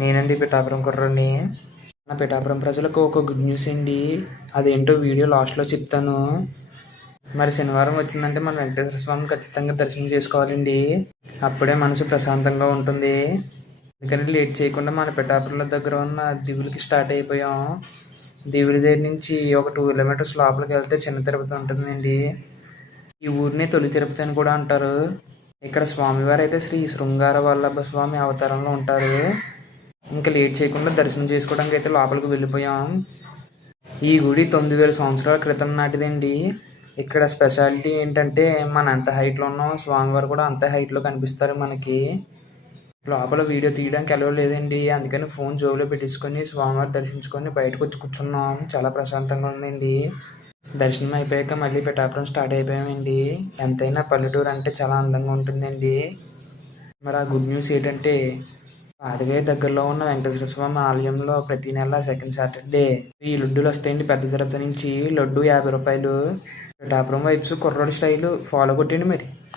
నేనండి పిఠాపురం కుర్రండి నా పిఠాపురం ప్రజలకు ఒక గుడ్ న్యూస్ అండి. అదేంటో వీడియో లాస్ట్లో చెప్తాను. మరి శనివారం వచ్చిందంటే మన వెంకటేశ్వర స్వామిని ఖచ్చితంగా దర్శనం చేసుకోవాలండి. అప్పుడే మనసు ప్రశాంతంగా ఉంటుంది. ఎందుకంటే లేట్ చేయకుండా మన పిఠాపురంలో దగ్గర ఉన్న దివులకి స్టార్ట్ అయిపోయాం. దేవుడి దగ్గర నుంచి ఒక టూ కిలోమీటర్స్ లోపలికి వెళ్తే చిన్న తిరుపతి ఉంటుందండి. ఈ ఊరిని తొలి తిరుపతి అని కూడా అంటారు. ఇక్కడ స్వామివారు అయితే శ్రీ శృంగార వల్లభ స్వామి అవతారంలో ఉంటారు. ఇంకా లేట్ చేయకుండా దర్శనం చేసుకోవడానికి అయితే లోపలికి వెళ్ళిపోయాం. ఈ గుడి తొమ్మిది వేల సంవత్సరాల క్రితం నాటిదండి. ఇక్కడ స్పెషాలిటీ ఏంటంటే మన ఎంత హైట్లో ఉన్నాం స్వామివారు కూడా అంత హైట్లో కనిపిస్తారు మనకి. లోపల వీడియో తీయడానికి అలవ లేదండి. అందుకని ఫోన్ జోబులో పెట్టించుకొని స్వామివారి దర్శించుకొని బయటకు వచ్చి కూర్చున్నాం. చాలా ప్రశాంతంగా ఉందండి. దర్శనం అయిపోయాక మళ్ళీ పిఠాపురం స్టార్ట్ అయిపోయామండి. ఎంతైనా పల్లెటూరు అంటే చాలా అందంగా ఉంటుందండి. మరి ఆ గుడ్ న్యూస్ ఏంటంటే పాతగా దగ్గరలో ఉన్న వెంకటేశ్వర స్వామి ఆలయంలో ప్రతి నెల సెకండ్ సాటర్డే ఈ లడ్డూలు వస్తాయండి. పెద్ద తిరుపతి నుంచి లడ్డు యాభై రూపాయలు. పిఠాపురం వైపు కుర్రోడి స్టైల్. ఫాలో కొట్టండి మరి.